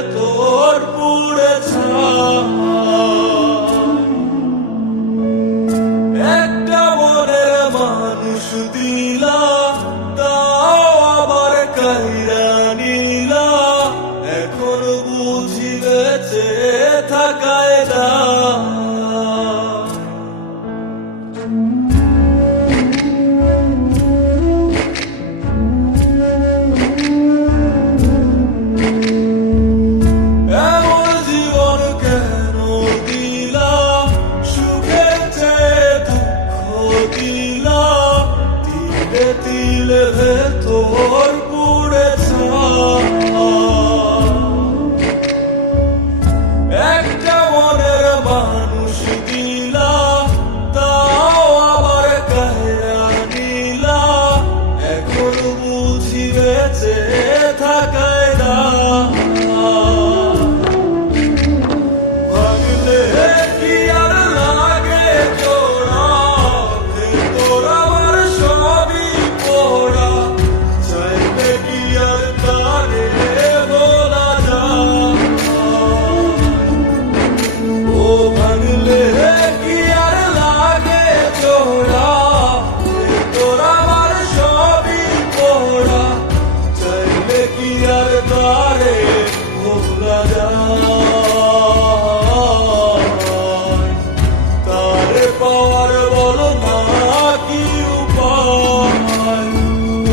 ভেতর পুড়ে। একটা মনের মানুষ দিলা নিলা এখন থাকায় حياتي لها طوارئ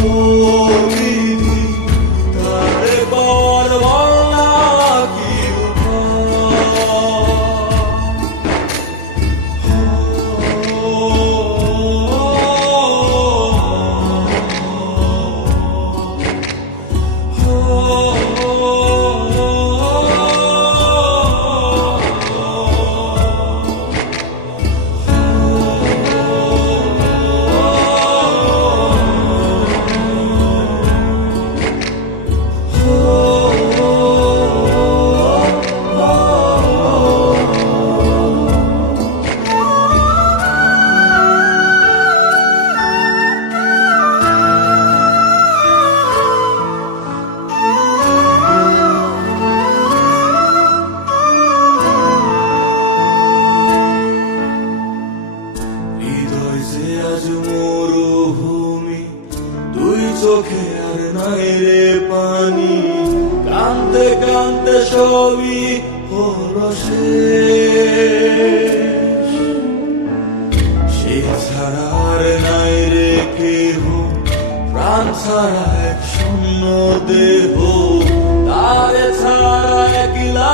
Oh. চোখে আর নাই রে পানি। কানতে কানতে সবই হলো সে ছাড়া আর নাই রে কেহ, প্রাণ ছাড়া এক শূন্য দেহ। তারে ছাড়া একলা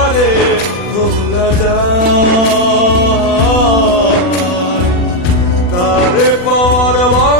করে তোমরা তারে পরবার